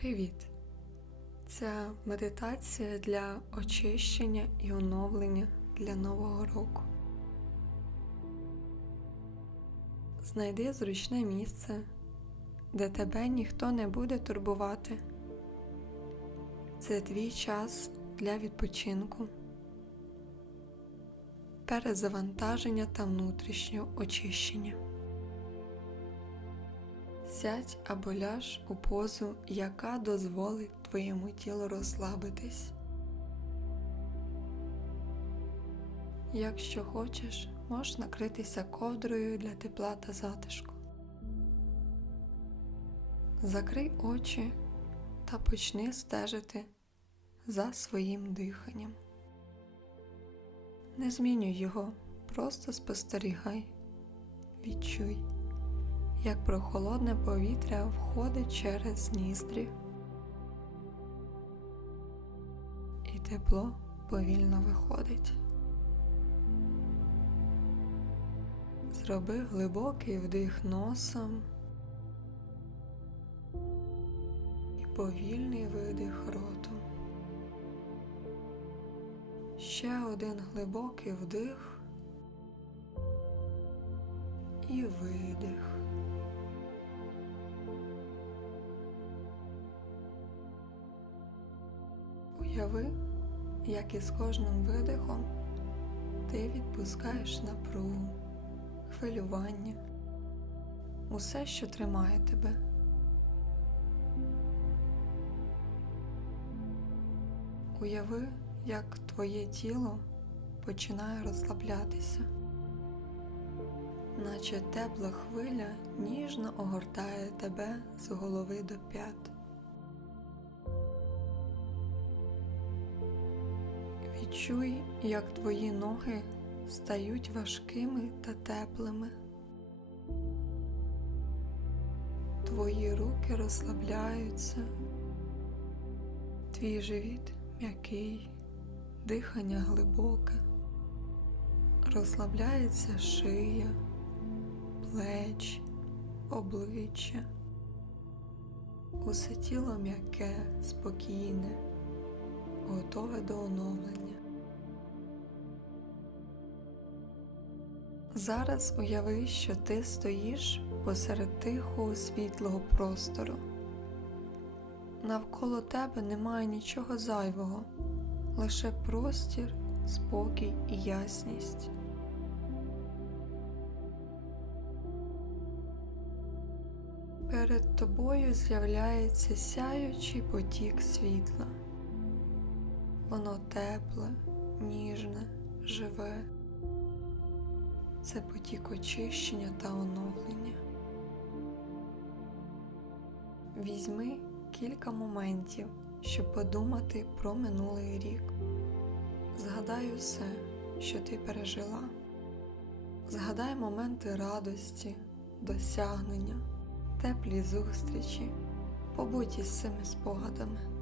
Привіт! Це медитація для очищення і оновлення для нового року. Знайди зручне місце, де тебе ніхто не буде турбувати. Це твій час для відпочинку, перезавантаження та внутрішнього очищення. Сядь або ляж у позу, яка дозволить твоєму тілу розслабитись. Якщо хочеш, можеш накритися ковдрою для тепла та затишку. Закрий очі та почни стежити за своїм диханням. Не змінюй його, просто спостерігай, відчуй як прохолодне повітря входить через ніздрі, і тепло повільно виходить. Зроби глибокий вдих носом і повільний видих ротом. Ще один глибокий вдих і видих. Уяви, як із кожним видихом ти відпускаєш напругу, хвилювання, усе, що тримає тебе. Уяви, як твоє тіло починає розслаблятися, наче тепла хвиля ніжно огортає тебе з голови до п'ят. Відчуй, як твої ноги стають важкими та теплими. Твої руки розслабляються, твій живіт м'який, дихання глибоке, розслабляється шия, плеч, обличчя, усе тіло м'яке, спокійне, готове до оновлення. Зараз уяви, що ти стоїш посеред тихого світлого простору. Навколо тебе немає нічого зайвого, лише простір, спокій і ясність. Перед тобою з'являється сяючий потік світла. Воно тепле, ніжне, живе це потік очищення та оновлення. Візьми кілька моментів, щоб подумати про минулий рік. Згадай усе, що ти пережила. Згадай моменти радості, досягнення, теплі зустрічі, побудь із цими спогадами.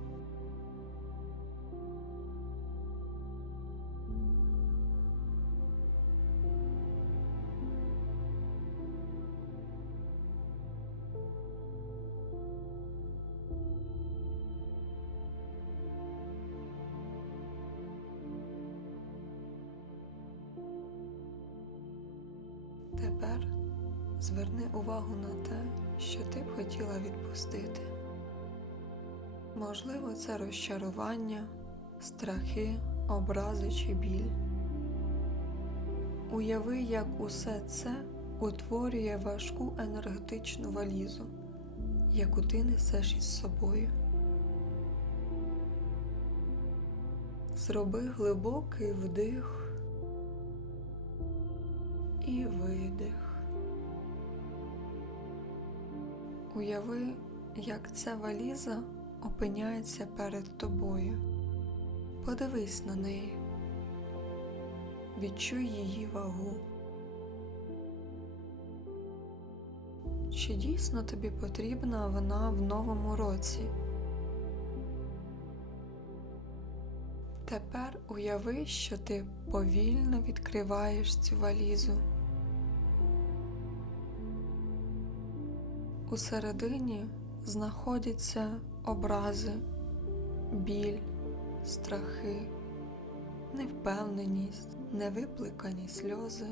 Тепер зверни увагу на те, що ти б хотіла відпустити. Можливо, це розчарування, страхи, образи чи біль. Уяви, як усе це утворює важку енергетичну валізу, яку ти несеш із собою. Зроби глибокий вдих і видих. Уяви, як ця валіза опиняється перед тобою. Подивись на неї, відчуй її вагу. Чи дійсно тобі потрібна вона в новому році? Тепер уяви, що ти повільно відкриваєш цю валізу. Усередині знаходяться образи, біль, страхи, невпевненість, невипликані сльози.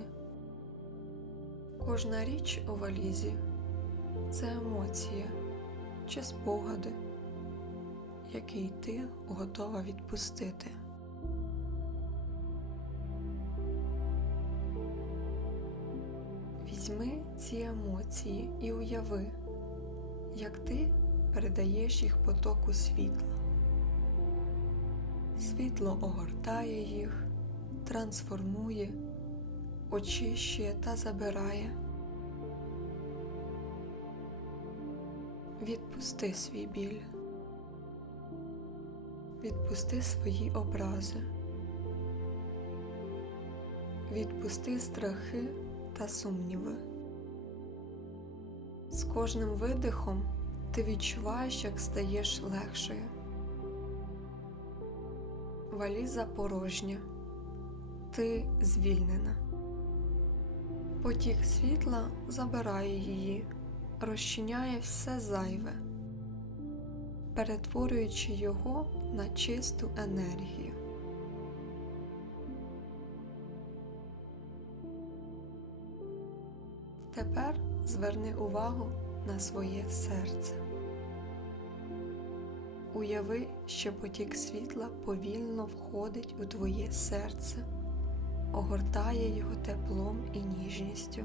Кожна річ у валізі це емоція чи спогади, який ти готова відпустити. Візьми ці емоції і уяви, як ти передаєш їх потоку світла. Світло огортає їх, трансформує, очищує та забирає. Відпусти свій біль, відпусти свої образи, відпусти страхи та сумніви. З кожним видихом ти відчуваєш, як стаєш легшою. Валіза порожня, ти звільнена. Потік світла забирає її, розчиняє все зайве, перетворюючи його на чисту енергію. Тепер зверни увагу на своє серце. Уяви, що потік світла повільно входить у твоє серце, огортає його теплом і ніжністю.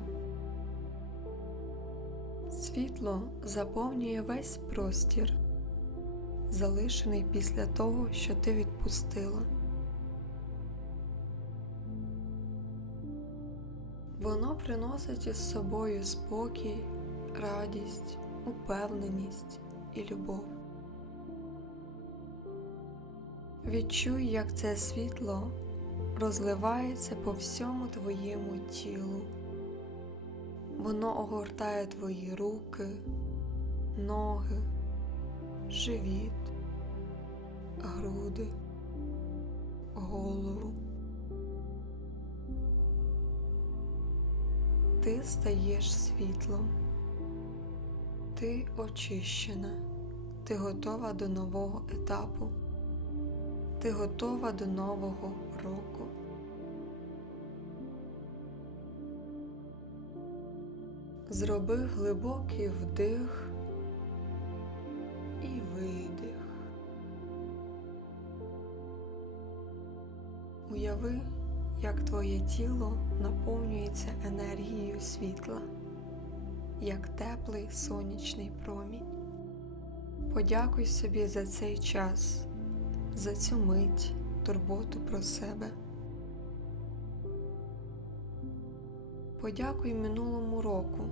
Світло заповнює весь простір, залишений після того, що ти відпустила. Воно приносить із собою спокій, радість, упевненість і любов. Відчуй, як це світло розливається по всьому твоєму тілу. Воно огортає твої руки, ноги, живіт, груди, голову. Ти стаєш світлом, ти очищена, ти готова до нового етапу, ти готова до нового року. Зроби глибокий вдих і видих. Уяви, як твоє тіло наповнюється енергією світла, як теплий сонячний промінь. Подякуй собі за цей час, за цю мить, турботу про себе. Подякуй минулому року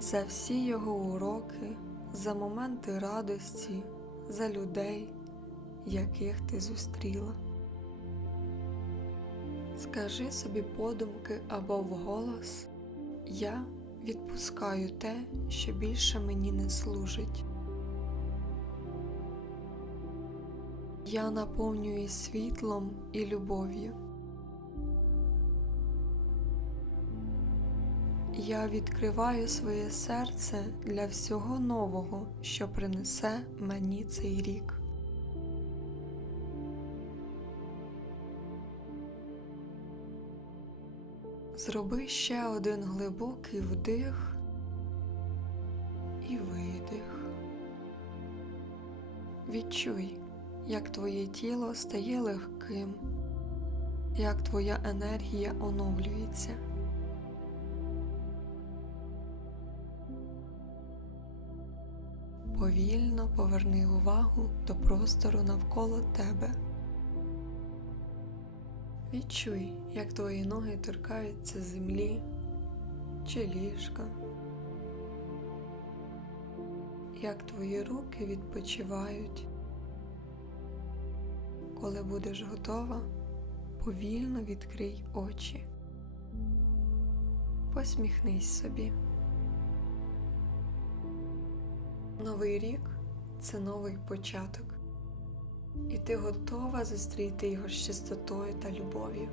за всі його уроки, за моменти радості, за людей, яких ти зустріла. Скажи собі подумки або вголос Я відпускаю те, що більше мені не служить. Я наповнюю світлом і любов'ю. Я відкриваю своє серце для всього нового, що принесе мені цей рік. Зроби ще один глибокий вдих і видих. Відчуй, як твоє тіло стає легким, як твоя енергія оновлюється. Повільно поверни увагу до простору навколо тебе. Відчуй, як твої ноги торкаються землі чи ліжка, як твої руки відпочивають. Коли будеш готова, повільно відкрий очі. Посміхнись собі. Новий рік це новий початок, і ти готова зустріти його з чистотою та любов'ю.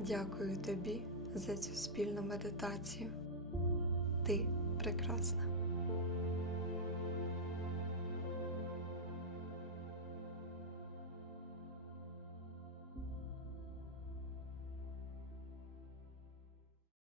Дякую тобі за цю спільну медитацію. Ти прекрасна.